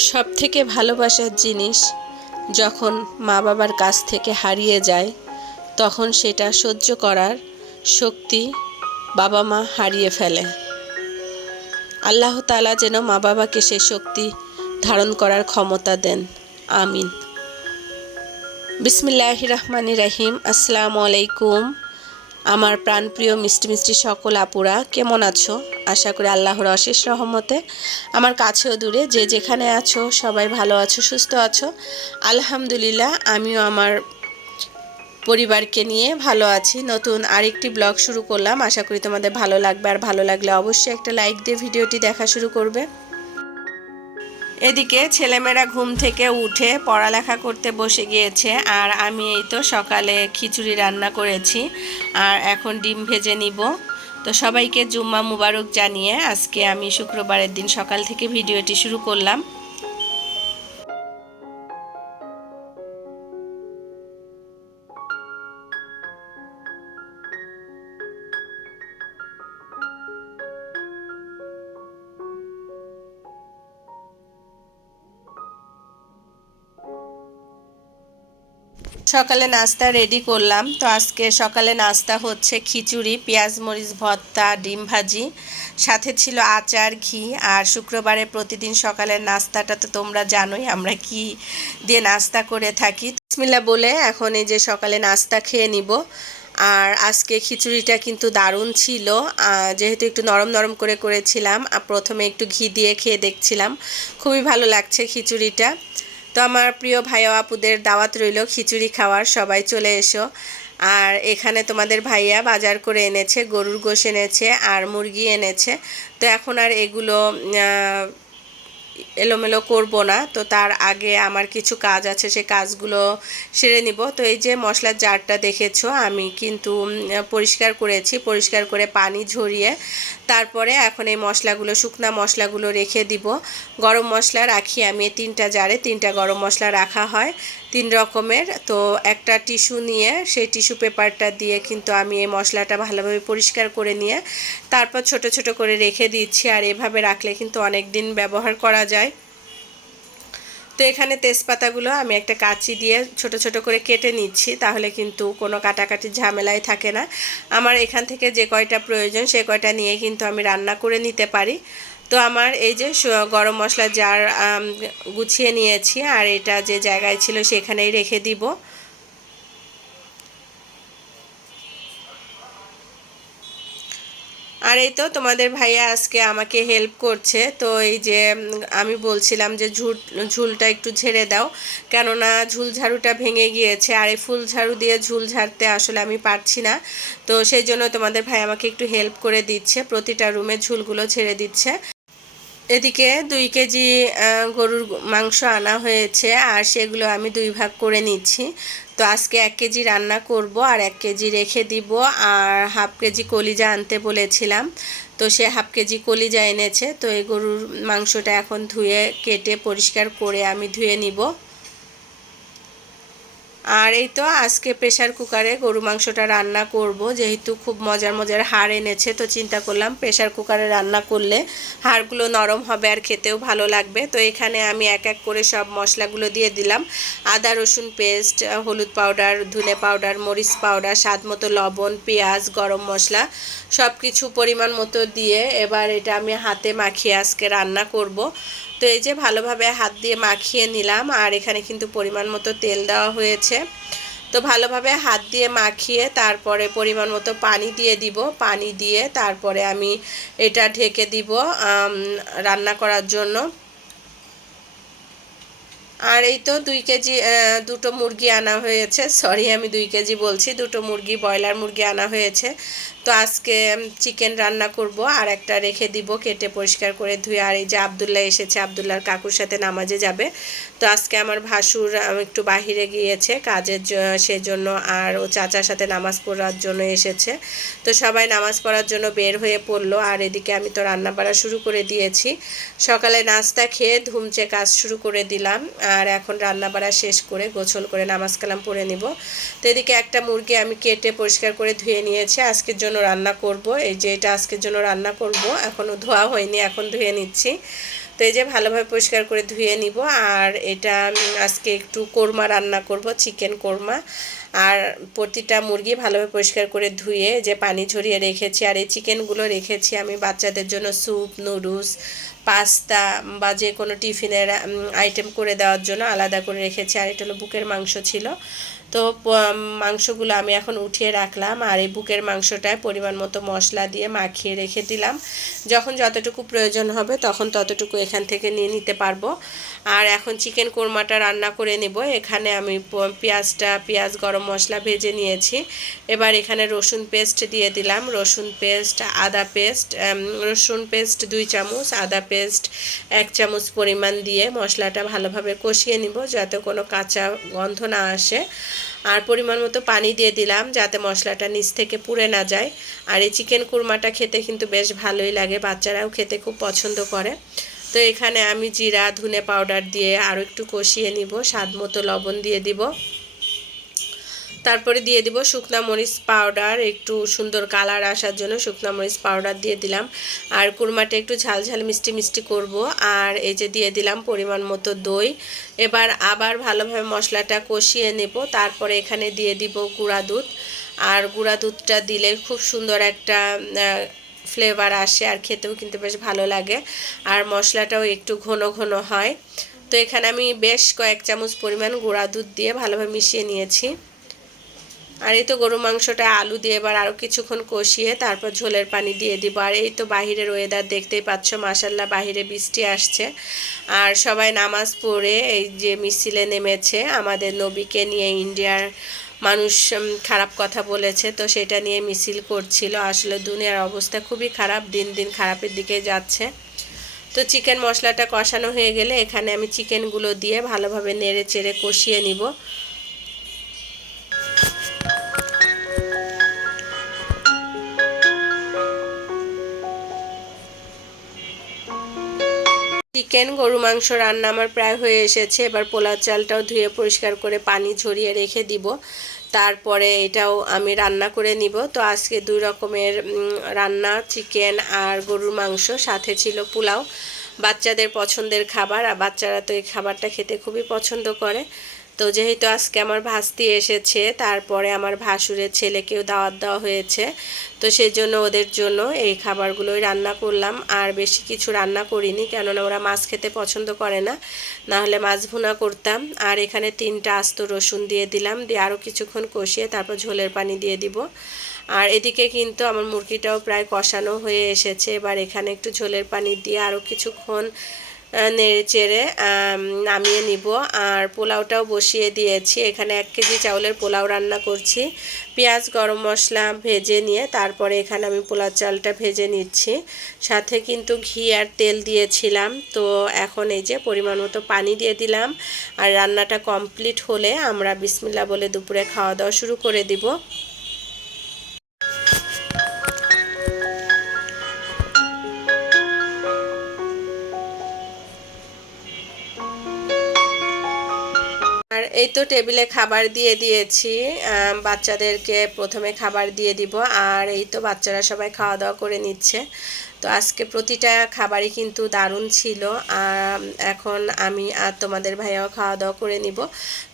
সব থেকে ভালোবাসার জিনিস যখন মা বাবার কাছ থেকে হারিয়ে যায়, তখন সেটা সহ্য করার শক্তি বাবা মা হারিয়ে ফেলে। আল্লাহ তালা যেন মা বাবাকে সে শক্তি ধারণ করার ক্ষমতা দেন। আমিন। বিসমিল্লাহ রহমানি রাহিম। আসসালামু আলাইকুম। আমার প্রাণপ্রিয় মিষ্টি মিষ্টি সকল আপুরা, কেমন আছো? আশা করি আল্লাহর অশেষ রহমতে। আমার কাছেও দূরে, যে যেখানে আছো, সবাই ভালো আছো, সুস্থ আছো। আলহামদুলিল্লাহ, আমিও আমার পরিবারকে নিয়ে ভালো আছি। নতুন আরেকটি ব্লগ শুরু করলাম। আশা করি তোমাদের ভালো লাগবে। আর ভালো লাগলে অবশ্যই একটা লাইক দিয়ে ভিডিওটি দেখা শুরু করবে। এদিকে ছেলেমেয়েরা ঘুম থেকে উঠে পড়ালেখা করতে বসে গিয়েছে। আর আমি এই তো সকালে খিচুড়ি রান্না করেছি। আর এখন ডিম ভেজে নিব। তো সবাইকে জুম্মা মুবারক জানিয়ে আজকে আমি শুক্রবারের দিন সকাল থেকে ভিডিওটি শুরু করলাম। সকালে নাস্তা রেডি করলাম। তো আজকে সকালে নাস্তা হচ্ছে খিচুড়ি, পেঁয়াজ, মরিচ, ভর্তা, ডিম ভাজি। সাথে ছিল আচার, ঘি। আর শুক্রবারে প্রতিদিন সকালের নাস্তাটা তো তোমরা জানোই, আমরা কি দিয়ে নাস্তা করে থাকি। বিসমিল্লা বলে এখন এই যে সকালে নাস্তা খেয়ে নিব। আর আজকে খিচুড়িটা কিন্তু দারুণ ছিল। যেহেতু একটু নরম নরম করে করেছিলাম প্রথমে একটু ঘি দিয়ে খেয়ে দেখছিলাম। খুবই ভালো লাগছে খিচুড়িটা। তো আমার প্রিয় ভাই আপুদের দাওয়াত রইল খিচুড়ি খাওয়ার, সবাই চলে এসো। আর এখানে তোমাদের ভাইয়া বাজার করে এনেছে, গরুর গোশ এনেছে, আর মুরগি এনেছে। তো এখন আর এগুলো এলোমেলো করব না। তো তার আগে আমার কিছু কাজ আছে, সে কাজগুলো সেরে নিব। তো এই যে মশলার জারটা দেখেছ, আমি কিন্তু পরিষ্কার করেছি। পরিষ্কার করে পানি ঝরিয়ে তারপরে এখন এই মশলাগুলো, শুকনা মশলাগুলো রেখে দিব। গরম মশলা রাখি আমি তিনটা জারে তিনটা গরম মশলা রাখা হয় তিন রকমের। তো একটা টিস্যু নিয়ে, সেই টিস্যু পেপারটা দিয়ে কিন্তু আমি এই মশলাটা ভালোভাবে পরিষ্কার করে নিয়ে, তারপর ছোট ছোট করে রেখে দিচ্ছি। আর এভাবে রাখলে কিন্তু অনেক দিন ব্যবহার করা যায়। তো এখানে তেজপাতাগুলো আমি একটা কাঁচি দিয়ে ছোট ছোট করে কেটে নিচ্ছি, তাহলে কিন্তু কোনো কাটাকাটির ঝামেলাই থাকে না। আমার এখান থেকে যে কয়টা প্রয়োজন সে কয়টা নিয়ে কিন্তু আমি রান্না করে নিতে পারি। তো আমার এই যে গরম মশলা জার গুছিয়ে নিয়েছি, আর এটা যে জায়গায় ছিল সেখানেই রেখে দিব। আর এই তো তোমাদের ভাইয়া আজকে আমাকে হেল্প করছে। তো এই যে আমি বলছিলাম যে ঝুল ঝুলটা একটু ঝেড়ে দাও। কেননা ঝুল ঝাড়ুটা ভেঙে গিয়েছে আর এই ফুল ঝাড়ু দিয়ে ঝুল ঝাড়তে আসলে আমি পারছি না। তো সেই জন্য তোমাদের ভাই আমাকে একটু হেল্প করে দিচ্ছে, প্রতিটা রুমে ঝুলগুলো ছেড়ে দিচ্ছে। এদিকে দুই কেজি গরুর মাংস আনা হয়েছে আর সেগুলো আমি দুই ভাগ করে নিচ্ছি। তো আজকে এক কেজি রান্না করব আর এক কেজি রেখে দিব আর হাফ কেজি কলিজা আনতে বলেছিলাম। তো সে হাফ কেজি কলিজা এনেছে। তো এই গরুর মাংসটা এখন ধুয়ে কেটে পরিষ্কার করে আমি ধুয়ে নিব। আর এই তো আজকে প্রেশার কুকারে গরু মাংসটা রান্না করব। যেহেতু খুব মজার মজার হাড় এনেছে, তো চিন্তা করলাম প্রেশার কুকারে রান্না করলে হাড়গুলো নরম হবে আর খেতেও ভালো লাগবে। তো এখানে আমি এক এক করে সব মশলাগুলো দিয়ে দিলাম। আদা, রসুন পেস্ট হলুদ পাউডার ধনে পাউডার মরিচ পাউডার স্বাদ মতো লবণ, পেঁয়াজ, গরম মশলা সব কিছু পরিমাণ মতো দিয়ে এবার এটা আমি হাতে মাখিয়ে আজকে রান্না করব। তো এই যে ভালোভাবে হাত দিয়ে মাখিয়ে নিলাম, আর এখানে কিন্তু পরিমাণ মতো তেল দেওয়া হয়েছে। তো ভালোভাবে হাত দিয়ে মাখিয়ে তারপরে পরিমাণ মতো পানি দিয়ে দিব। পানি দিয়ে তারপরে আমি এটা ঢেকে দিব রান্না করার জন্য। আর এই তো দুই কেজি দুটো মুরগি আনা হয়েছে। সরি, আমি দুই কেজি বলছি। দুটো মুরগি, ব্রয়লার মুরগি আনা হয়েছে। তো আজকে চিকেন রান্না করব, আর একটা রেখে দিব কেটে পরিষ্কার করে ধুয়ে। আর এই যে আবদুল্লাহ এসেছে, আবদুল্লাহর কাকুর সাথে নামাজে যাবে। তো আজকে আমার ভাসুর একটু বাহিরে গিয়েছে কাজের সেজন্য, আর ও চাচার সাথে নামাজ পড়ার জন্য এসেছে। তো সবাই নামাজ পড়ার জন্য বের হয়ে পড়ল, আর এদিকে আমি তো রান্না বাড়া শুরু করে দিয়েছি। সকালে নাস্তা খেয়ে ধুমচে কাজ শুরু করে দিলাম, আর এখন রান্না বাড়া শেষ করে গোছল করে নামাজ কালাম পরে নিব। তো এদিকে একটা মুরগি আমি কেটে পরিষ্কার করে ধুয়ে নিয়েছি। আজকের জন্য রান্না করব। এই যে এটা আজকের জন্য রান্না করব। এখনও ধোয়া হয়নি, এখন ধুয়ে নিচ্ছি। তো এই যে ভালোভাবে পরিষ্কার করে ধুয়ে নিব। আর এটা আজকে একটু কোরমা রান্না করব, চিকেন কোরমা। আর প্রতিটা মুরগি ভালোভাবে পরিষ্কার করে ধুয়ে যে পানি ঝরিয়ে রেখেছি। আর এই চিকেনগুলো রেখেছি আমি বাচ্চাদের জন্য স্যুপ, নুডলস, পাস্তা বা যে কোনো টিফিনের আইটেম করে দেওয়ার জন্য আলাদা করে রেখেছি। আর এটা হলো বুকের মাংস ছিল। তো মাংসগুলো আমি এখন উঠিয়ে রাখলাম আর এই বুকের মাংসটায় পরিমাণ মতো মশলা দিয়ে মাখিয়ে রেখে দিলাম। যখন যতটুকু প্রয়োজন হবে তখন ততটুকু এখান থেকে নিয়ে নিতে পারব। আর এখন চিকেন কোরমাটা রান্না করে নেব। এখানে আমি পেঁয়াজটা, পেঁয়াজ গরম মশলা ভেজে নিয়েছি। এবার এখানে রসুন পেস্ট দিয়ে দিলাম। রসুন পেস্ট, আদা পেস্ট রসুন পেস্ট দুই চামচ, আদা পেস্ট এক চামচ পরিমাণ দিয়ে মশলাটা ভালোভাবে কষিয়ে নিব যাতে কোনো কাঁচা গন্ধ না আসে। আর পরিমাণ মতো পানি দিয়ে দিলাম যাতে মশলাটা নিচ থেকে পুড়ে না যায়। আর এই চিকেন কুরমাটা খেতে কিন্তু বেশ ভালোই লাগে, বাচ্চারাও খেতে খুব পছন্দ করে। তো এখানে আমি জিরা, ধুনে পাউডার দিয়ে আরও একটু কষিয়ে নিব, স্বাদ মতো লবণ দিয়ে দিব। তারপরে দিয়ে দিব শুকনা মরিচ পাউডার, একটু সুন্দর কালার আসার জন্য শুকনা মরিচ পাউডার দিয়ে দিলাম। আর কুরমাটা একটু ঝাল ঝাল মিষ্টি মিষ্টি করব। আর এই যে দিয়ে দিলাম পরিমাণ মতো দই। এবার আবার ভালোভাবে মশলাটা কষিয়ে নেব। তারপরে এখানে দিয়ে দিব গুঁড়া দুধ। আর গুঁড়া দুধটা দিলে খুব সুন্দর একটা ফ্লেভার আসে আর খেতেও কিন্তু বেশ ভালো লাগে। আর মশলাটাও একটু ঘন ঘন হয়। তো এখানে আমি বেশ কয়েক চামচ পরিমাণ গুঁড়া দুধ দিয়ে ভালোভাবে মিশিয়ে নিয়েছি। আর এই তো গরু মাংসটা আলু দিয়ে এবার আরও কিছুক্ষণ কষিয়ে তারপর ঝোলের পানি দিয়ে দিব। আর এই তো বাহিরের ওয়েদার দেখতেই পাচ্ছ মাসাল্লাহ বাহিরে বৃষ্টি আসছে। আর সবাই নামাজ পড়ে এই যে মিছিলে নেমেছে, আমাদের নবীকে নিয়ে ইন্ডিয়ার মানুষ খারাপ কথা বলেছে, তো সেটা নিয়ে মিছিল করছিল। আসলে দুনিয়ার অবস্থা খুবই খারাপ, দিন দিন খারাপের দিকে যাচ্ছে। তো চিকেন মশলাটা কষানো হয়ে গেলে এখানে আমি চিকেনগুলো দিয়ে ভালোভাবে নেড়ে চেড়ে কষিয়ে নিব। চিকেন, গরু মাংস রান্না আমার প্রায় হয়ে এসেছে। এবার পোলাও চালটাও ধুয়ে পরিষ্কার করে পানি ঝরিয়ে রেখে দিব। তারপরে এটাও আমি রান্না করে নিব। তো আজকে দুই রকমের রান্না, চিকেন আর গরুর মাংস। সাথে ছিল পোলাও। বাচ্চাদের পছন্দের খাবার। আর বাচ্চারা তো এই খাবারটা খেতে খুবই পছন্দ করে। তো যেহেতু আজকে আমার ভাস্তি এসেছে, তারপরে আমার ভাসুরের ছেলেকেও দাওয়াত দেওয়া হয়েছে, তো সেই জন্য ওদের জন্য এই খাবারগুলোই রান্না করলাম। আর বেশি কিছু রান্না করিনি, কেননা ওরা মাছ খেতে পছন্দ করে না না হলে মাছ ভুনা করতাম। আর এখানে তিনটা আস্ত রসুন দিয়ে দিলাম, দিয়ে আরও কিছুক্ষণ কষিয়ে তারপর ঝোলের পানি দিয়ে দিব। আর এদিকে কিন্তু আমার মুরগিটাও প্রায় কষানো হয়ে এসেছে, এবার এখানে একটু ঝোলের পানি দিয়ে আরও কিছুক্ষণ নেড়ে চেড়ে নামিয়ে নিব। আর পোলাওটাও বসিয়ে দিয়েছি। এখানে এক কেজি চাউলের পোলাও রান্না করছি। পেঁয়াজ, গরম মশলা ভেজে নিয়ে তারপরে এখানে আমি পোলাও চালটা ভেজে নিচ্ছি। সাথে কিন্তু ঘি আর তেল দিয়েছিলাম। তো এখন এই যে পরিমাণ মতো পানি দিয়ে দিলাম। আর রান্নাটা কমপ্লিট হলে আমরা বিসমিল্লা বলে দুপুরে খাওয়া দাওয়া শুরু করে দিব। এই তো টেবিলে খাবার দিয়ে দিয়েছি। বাচ্চাদেরকে প্রথমে খাবার দিয়ে দিব। আর এই তো বাচ্চারা সবাই খাওয়া দাওয়া করে নিচ্ছে। তো আজকে প্রতিটা খাবারই কিন্তু দারুণ ছিল। এখন আমি আর তোমাদের ভাইয়াও খাওয়া দাওয়া করে নিব।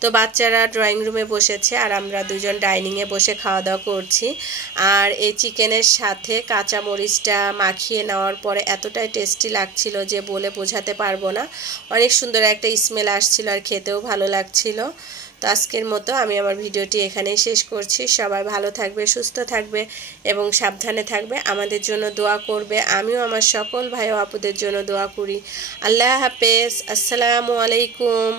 তো বাচ্চারা ড্রয়িং রুমে বসেছে আর আমরা দুজন ডাইনিংয়ে বসে খাওয়া দাওয়া করছি। আর এই চিকেনের সাথে কাঁচা মরিচটা মাখিয়ে নেওয়ার পরে এতটাই টেস্টি লাগছিল যে বলে বোঝাতে পারব না। অনেক সুন্দর একটা স্মেল আসছিল আর খেতেও ভালো লাগছিল। তো আজকের মতো আমি আমার ভিডিওটি এখানেই শেষ করছি। সবাই ভালো থাকবে, সুস্থ থাকবে এবং সাবধানে থাকবে, আমাদের জন্য দোয়া করবে। আমিও আমার সকল ভাই ও আপুদের জন্য দোয়া করি। আল্লাহ হাফেজ। আসসালামু আলাইকুম।